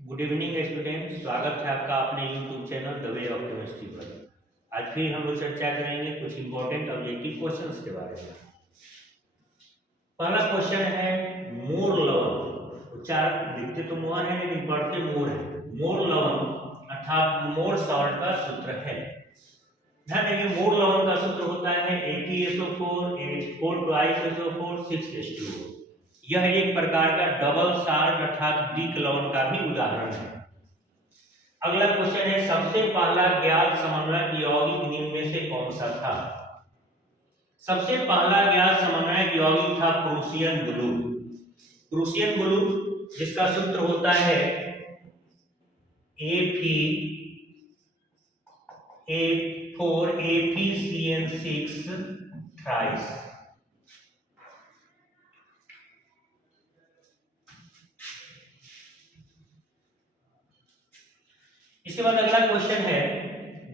Good evening student, स्वागत है आपका अपने YouTube channel the way of chemistry पर। आज फिर हम लोग चर्चा करेंगे कुछ इंपॉर्टेंट ऑब्जेक्टिव क्वेश्चंस के बारे में। पहला क्वेश्चन है मोर लवण। उच्चार लिखते तो मोहर है लेकिन पढ़ते मोर है। मोर लवण अर्थात मोर सॉल्ट का सूत्र है। ध्यान देंगे, मोर लवण का सूत्र होता है AgSO4 H4 2SO4 6H2O। यह एक प्रकार का डबल साल्ट अर्थात द्विक लवण का भी उदाहरण है। अगला क्वेश्चन है सबसे पहला ज्ञात समन्वयक यौगिक निम्न में से कौन सा था। सबसे पहला ज्ञात समन्वयक यौगिक था प्रूसियन ब्लू। प्रूसियन ब्लू जिसका सूत्र होता है A4 APCN6 थ्राइस। इसके बाद अगला क्वेश्चन है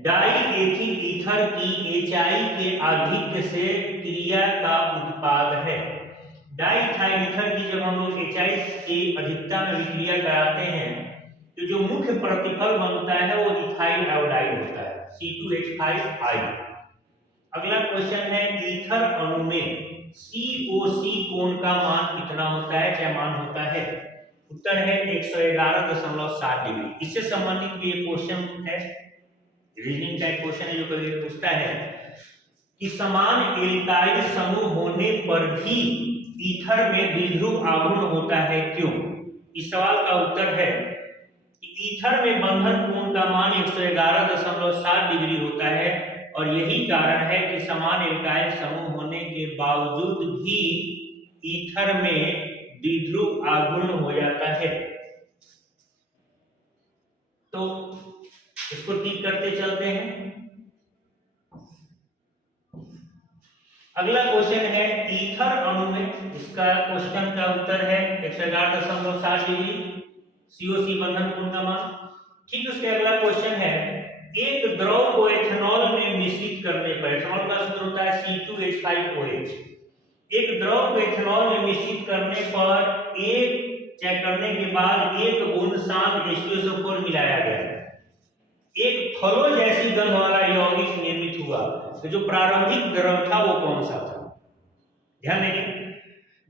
डाई एथिल ईथर की HI के आधिक्य से क्रिया का उत्पाद है। डाई इथाइल ईथर की जब हम लोग HI की अधिकता में विक्रिया कराते हैं तो जो मुख्य प्रतिफल बनता है वो इथाइल आयोडाइड होता है C2H5I। अगला क्वेश्चन है ईथर अणु में COC कोण का मान कितना होता है, क्या मान होता है। उत्तर है 111.7 डिग्री। इससे संबंधित भी एक क्वेश्चन है, रीजनिंग का एक क्वेश्चन है जो कभी पूछता है कि समान एल्काइल समूह होने पर भी ईथर में द्विध्रुव आघूर्ण होता है क्यों। इस सवाल का उत्तर है कि ईथर में बंधन कोण का मान 111.7 डिग्री होता है और यही कारण है कि समान एल्काइल समूह होने के बावजूद भी ईथर में द्विध्रुव आघूर्ण हो जाता है। तो इसको ठीक करते चलते हैं। अगला क्वेश्चन है ईथर अणु में, इसका क्वेश्चन का उत्तर है 111.7 डिग्री COC बंधन कोण का मान। ठीक, उसके अगला क्वेश्चन है एक द्रव को एथेनॉल में मिश्रित करने पर, एथेनॉल का सूत्र होता है C2H5OH। एक द्रव को एथेनॉल में मिश्रित करने पर एक चेक करने के बाद एक बूंद शांत H2SO4 मिलाया गया, एक फलों जैसी गंध वाला यौगिक निर्मित हुआ। तो जो प्रारंभिक द्रव था वो कौन सा था। ध्यान देंगे,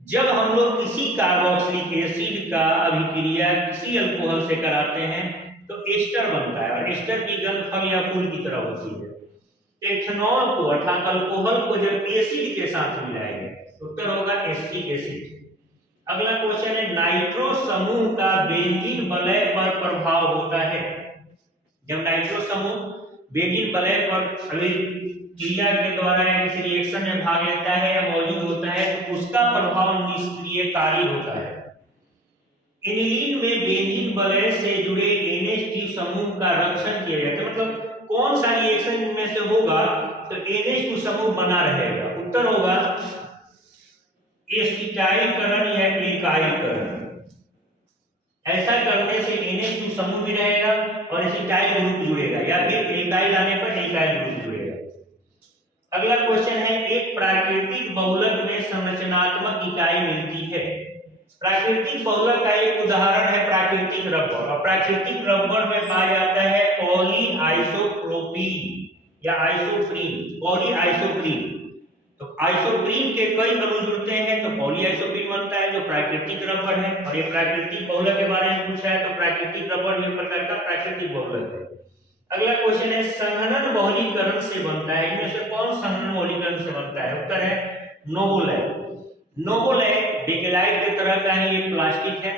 जब हम लोग किसी कार्बोक्सिलिक एसिड का अभिक्रिया किसी अल्कोहल से कराते हैं तो एस्टर बनता है और एस्टर की गंध फल या फूल की तरह होती है। एथेनॉल को अर्थात अल्कोहल को जब एसिड के साथ मिलाएंगे उत्तर होगा एसिटिक एसिड। अगला क्वेश्चन है नाइट्रो समूह का बेंजीन वलय पर प्रभाव होता है। जब नाइट्रो समूह बेंजीन वलय पर क्रिया के द्वारा या किसी रिएक्शन में भाग लेता है या मौजूद होता है तो उसका प्रभाव निष्क्रियकारी होता है। एनिलीन में बेंजीन वलय से जुड़े NH2 समूह का रक्षण किया जाता है। मतलब कौन सा रिएक्शन इनमें से होगा तो NH2 समूह बना रहेगा। उत्तर होगा एसिटाइलकरण या एल्काइलकरण। ऐसा करने से NH2 समूह भी रहेगा और एसिटाइल ग्रुप जुड़ेगा या फिर एल्काइल आने पर एल्काइल ग्रुप जुड़ेगा। अगला क्वेश्चन है एक प्राकृतिक बहुलक में संरचनात्मक इकाई मिलती है। प्राकृतिक बहुलक का एक उदाहरण है प्राकृतिक रबर, और प्राकृतिक रबर में पाया जाता है पॉलीआइसोप्रोपीन या आइसोप्रीन, पॉलीआइसोप्रीन। तो आइसोप्रीन के कई अणु जुड़ते हैं तो पॉलीआइसोप्रीन बनता है जो प्राकृतिक रबर है। और ये प्राकृतिक बहुलक के बारे में पूछा है तो प्राकृतिक रबर भी एक प्रकार का प्राकृतिक बहुलक है। अगला क्वेश्चन है संघनन बहुलीकरण से बनता है। इनमें से कौन संघनन बहुलीकरण से बनता है। उत्तर है नोवोलाइट। नोवोलाइट बेकेलाइट की तरह का ही एक प्लास्टिक है।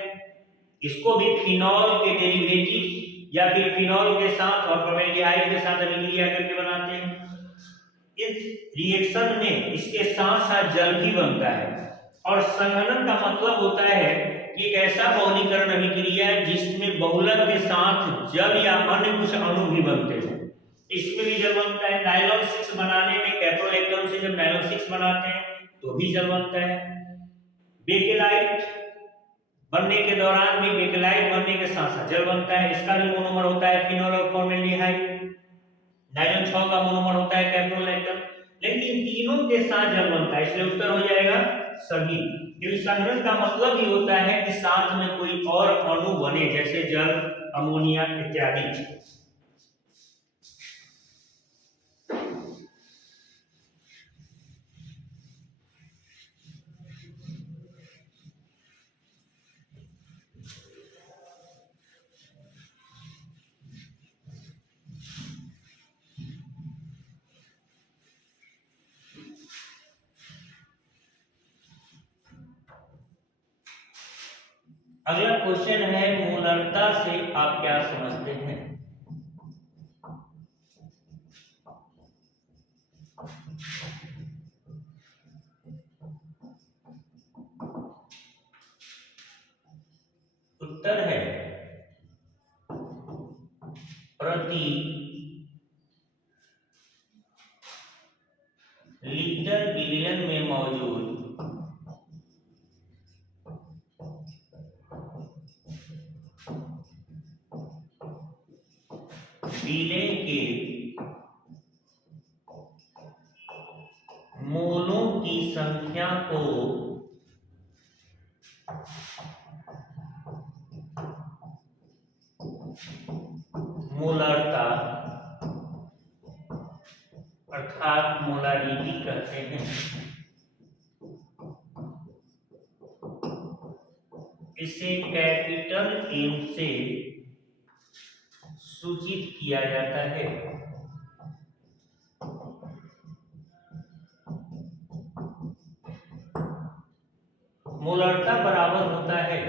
इसको भी फिनॉल के डेरिवेटिव्स या फिर फिनॉल के साथ और फॉर्मेल्डिहाइड के साथ अभिक्रिया करके बनाते हैं। इस रिएक्शन में इसके साथ साथ जल भी बनता है। और संघनन का मतलब होता है कि एक ऐसा बहुलीकरण अभिक्रिया है जिसमें बहुलक के साथ जल या अन्य कुछ अणु भी बनते हैं। इसमें भी जल बनता है। नायलॉन 6 बनाने में कैप्रोलैक्टम से जब नायलॉन 6 बनाते हैं तो भी जल बनता है। बेकेलाइट बनने के दौरान भी बेकेलाइट बनने के साथ साथ जल बनता है। इसका भी मोनोमर होता है फिनॉल और फॉर्मेल्डिहाइड। नायलॉन 6 का मोनोमर होता है कैप्रोलैक्टम। लेकिन इन तीनों के साथ जल बनता है, इसलिए उत्तर हो जाएगा सभी। द्विसंगरण का मतलब ही होता है कि साथ में कोई और अणु बने, जैसे जल, अमोनिया इत्यादि। अगला क्वेश्चन है, मोलरता से आप क्या समझते हैं? उत्तर है प्रति लीटर बिलियन में मौजूद विलेय के मोलों की संख्या को मोलरता अर्थात मोलारिटी कहते हैं। इसे कैपिटल एम से सूचित किया जाता है। मोलरता बराबर होता है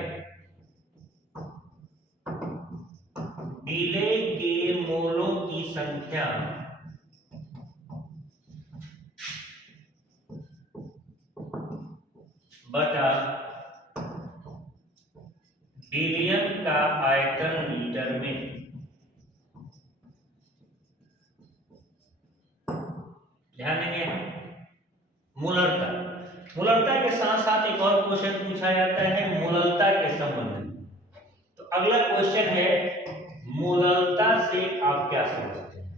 विलेय के मोलों की संख्या बटा बिलियन का आयतन लीटर में। ध्यान देंगे मोलरता। मोलरता के साथ साथ एक और क्वेश्चन पूछा जाता है मोलरता के संबंध में। तो अगला क्वेश्चन है, मोलरता से आप क्या समझते हैं?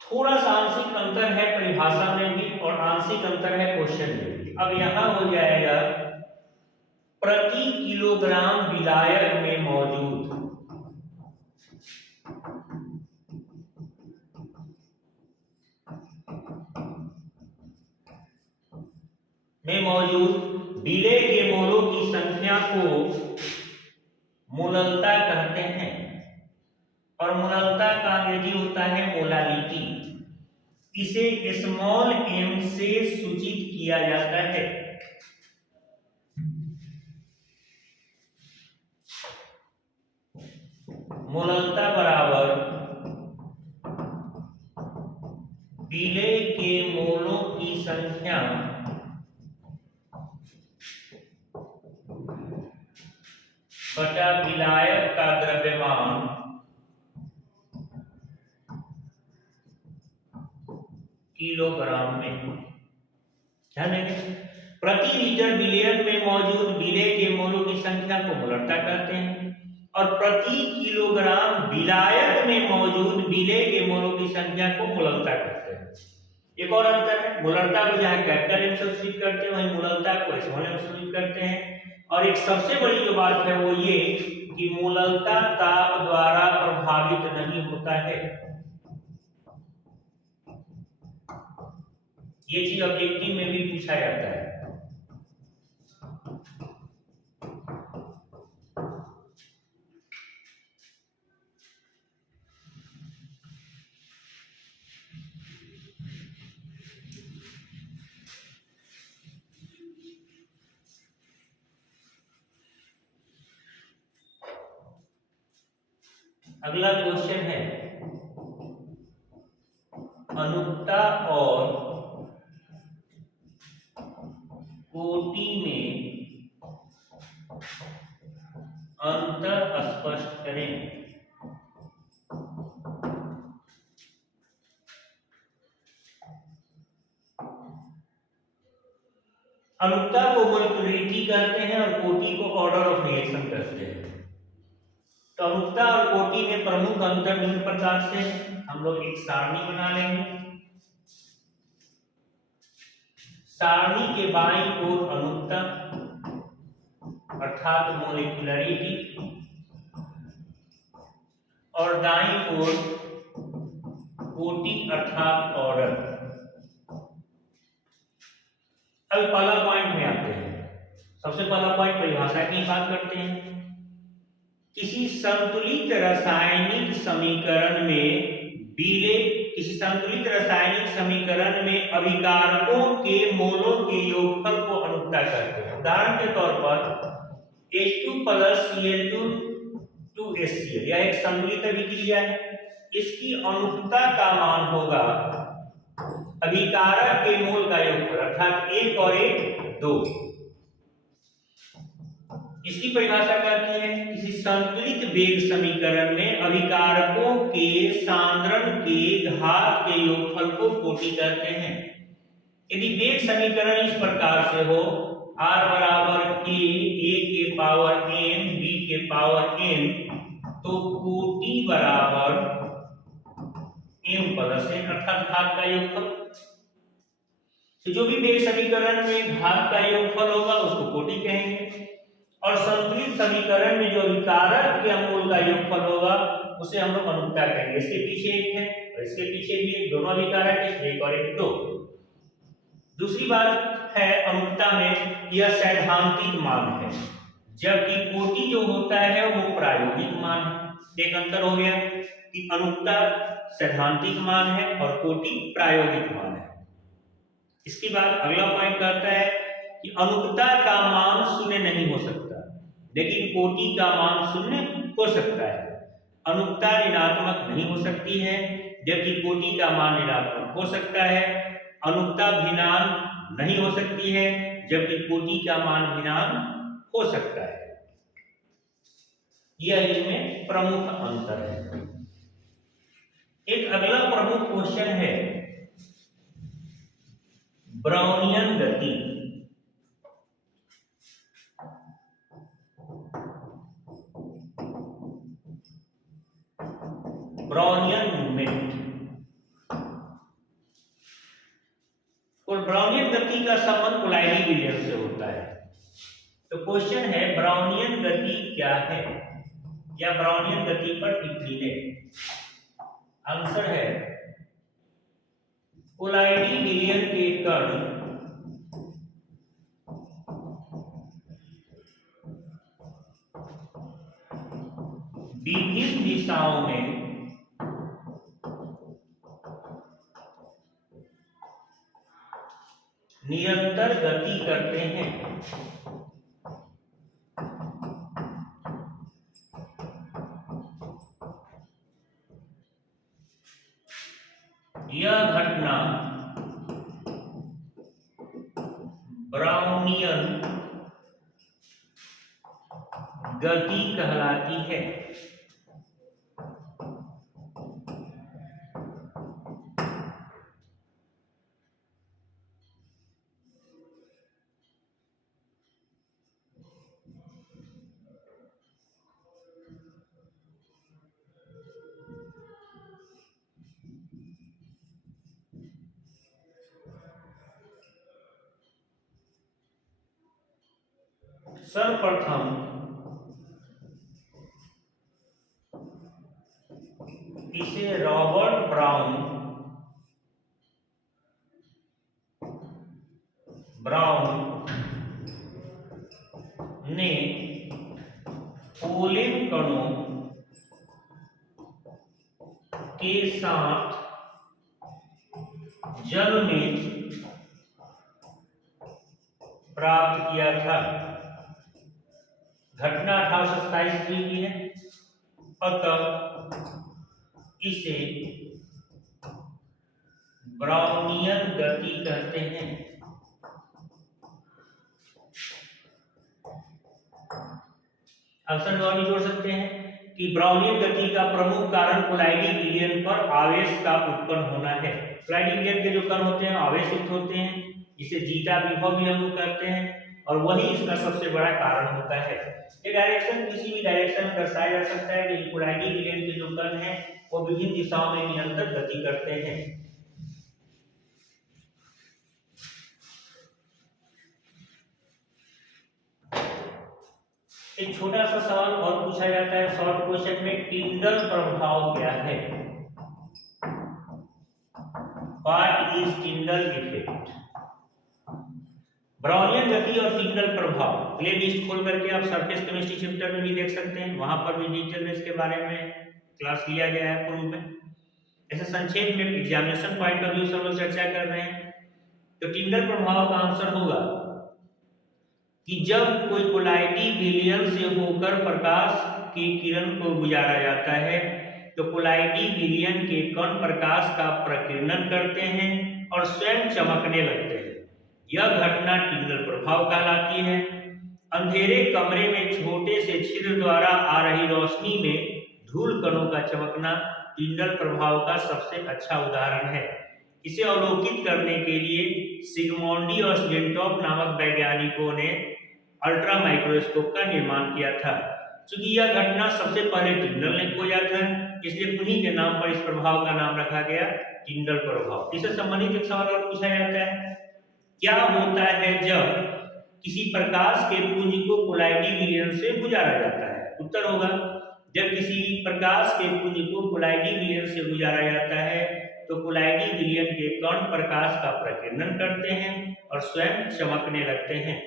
थोड़ा सा आंशिक अंतर है परिभाषा में भी और आंशिक अंतर है क्वेश्चन में भी। अब यहां हो जाएगा प्रति किलोग्राम विलायक में मौजूद विलेय के मोलों की संख्या को मोलरता कहते हैं और मोलरता का अंग्रेजी होता है मोलारिटी। इसे स्मॉल एम से सूचित किया जाता है। मोलरता बराबर विलेय के मोलों की संख्या बटा विलायक का द्रव्यमान किलोग्राम में। ध्यान देंगे प्रति लीटर बिलियन में मौजूद विलेय के मोलों की संख्या को मोलरता कहते हैं और प्रति किलोग्राम विलायक में मौजूद विलेय के मोलों की संख्या को मोलरता कहते हैं। एक और अंतर है, मोलरता को जहां कैपिटल एम से सूचित करते हैं वहीं मोलरता को स्मॉल एम से सूचित करते हैं। और एक सबसे बड़ी जो बात है वो ये कि मोलरता ताप द्वारा प्रभावित नहीं होता है। ये चीज ऑब्जेक्टिव में भी पूछा जाता है। अगला क्वेश्चन है, अनुक्ता और कोटि में अंतर स्पष्ट करें। अनुक्ता को मोलिकुलरिटी कहते हैं और कोटि को ऑर्डर ऑफ रिएक्शन कहते हैं। तो अनुक्ता और कोटि में प्रमुख अंतर निम्न प्रकार से हम लोग एक सारणी बना लेंगे। सारणी के बाईं ओर अनुक्ता अर्थात मोलिकुलरिटी और दाईं ओर कोटि अर्थात ऑर्डर। अब पहला पॉइंट में आते हैं। सबसे पहला पॉइंट परिभाषा की बात करते हैं। किसी संतुलित रासायनिक समीकरण में अभिकारकों के मोलों के योगफल को अनुक्ता करते हैं। उदाहरण के तौर पर H2 + Cl2 2HCl यह एक संतुलित अभिक्रिया है। इसकी अनुक्ता का मान होगा अभिकारक के मोल का योगफल अर्थात 1 और 1 2। इसकी परिभाषा कहते हैं किसी संतुलित वेग समीकरण में अभिकारकों के सांद्रण के घात के योगफल को कोटि कहते हैं। यदि वेग समीकरण इस प्रकार से हो r बराबर k a के पावर n b के पावर n तो कोटि बराबर m + n अर्थात घात का योगफल। तो जो भी वेग समीकरण में घात का योगफल होगा उसको कोटि कहेंगे और संतुलित समीकरण में जो अभिकारक के मोल का योगफल होगा उसे हम लोग अनुक्ता कहेंगे। इसके पीछे एक है और इसके पीछे भी एक, दोनों अभिकारक है, 1 और 1 2। दूसरी बात है अनुक्ता में यह सैद्धांतिक मान है, जबकि कोटि जो होता है वो प्रायोगिक मान है। एक अंतर हो गया कि अनुक्ता सैद्धांतिक मान है और कोटि प्रायोगिक मान है। इसके बाद अगला पॉइंट कहता है कि अनुक्ता का मान शून्य नहीं हो सकता, लेकिन कोटि का मान शून्य हो सकता है। अनुक्ता ऋणात्मक नहीं हो सकती है, जबकि कोटि का मान ऋणात्मक हो सकता है। अनुक्ता भिन्नान नहीं हो सकती है, जबकि कोटि का मान भिन्नान हो सकता है। यह इनमें प्रमुख अंतर है। एक अगला प्रमुख क्वेश्चन है ब्राउनियन गति। ब्राउनियन मूवमेंट और ब्राउनियन गति का संबंध कोलाइडी विलियम से होता है। तो क्वेश्चन है ब्राउनियन गति क्या है या ब्राउनियन गति पर टिप्पणी दें। आंसर है कोलाइडी विलियम के कण विभिन्न दिशाओं में निरंतर गति करते हैं। यह घटना ब्राउनियन गति कहलाती है। सर्वप्रथम इसे रॉबर्ट ब्राउन ने पोलैंड कणों के साथ जल में प्राप्त किया था। घटना 1827 ईस्वी की है, अतः इसे ब्राउनियन गति कहते हैं। ऑप्शन और भी जोड़ सकते हैं कि ब्राउनियन गति का प्रमुख कारण कोलाइडी विलयन पर आवेश का उत्पन्न होना है। कोलाइडी विलयन के जो कण होते हैं आवेशित होते हैं, इसे जीटा विभव भी हम लोग कहते हैं और वही इसका सबसे बड़ा कारण होता है। ये डायरेक्शन किसी भी डायरेक्शन में दर्शाया जा सकता है कि कोलाइडी विलयन के जो कण हैं वो विभिन्न दिशाओं में निरंतर गति करते हैं। एक छोटा सा सवाल और पूछा जाता है शॉर्ट क्वेश्चन में, टिंडल प्रभाव क्या है? What is Tyndall effect? Brownian गति और टिंडल प्रभाव प्ले लिस्ट खोल करके आप सरफेस केमिस्ट्री चैप्टर में भी देख सकते हैं, वहां पर भी डिटेल में इसके बारे में क्लास लिया गया है पूर्व में। ऐसे संक्षेप में एग्जामिनेशन पॉइंट ऑफ व्यू से हम लोग चर्चा कर रहे हैं। तो टिंडल प्रभाव का आंसर होगा कि जब कोई कोलाइटी विलयन से होकर प्रकाश की किरण को गुजारा जाता है तो कोलाइटी विलयन के कण प्रकाश का प्रकीर्णन करते हैं और स्वयं चमकने लगते हैं। यह घटना टिंडल प्रभाव कहलाती है। अंधेरे कमरे में छोटे से छिद्र द्वारा आ रही रोशनी में धूल कणों का चमकना टिंडल प्रभाव का सबसे अच्छा उदाहरण है। इसे अवलोकित करने के लिए सिगमोंडी और स्लिंटॉप नामक वैज्ञानिकों ने अल्ट्रा माइक्रोस्कोप का निर्माण किया था। चूंकि यह घटना सबसे पहले टिंडल ने खोजा था, इसलिए उन्हीं के नाम पर इस प्रभाव का नाम रखा गया टिंडल प्रभाव। इससे संबंधित एक सवाल और पूछा जाता है, क्या होता है जब किसी प्रकाश के पुंज को कोलाइटी विलयन से गुजारा जाता है? उत्तर होगा, जब किसी प्रकाश के पुंज को कोलाइटी विलयन से गुजारा जाता है तो कोलाइटी विलयन के कण प्रकाश का प्रकीर्णन करते हैं और स्वयं चमकने लगते हैं।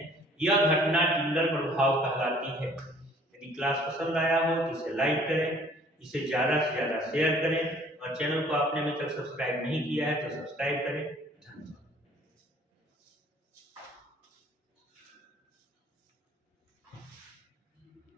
यह घटना टिंडल प्रभाव कहलाती है। यदि क्लास पसंद आया हो तो इसे लाइक करें, इसे ज़्यादा से ज़्यादा शेयर करें और चैनल को आपने अभी तक सब्सक्राइब नहीं किया है तो सब्सक्राइब करें। धन्यवाद।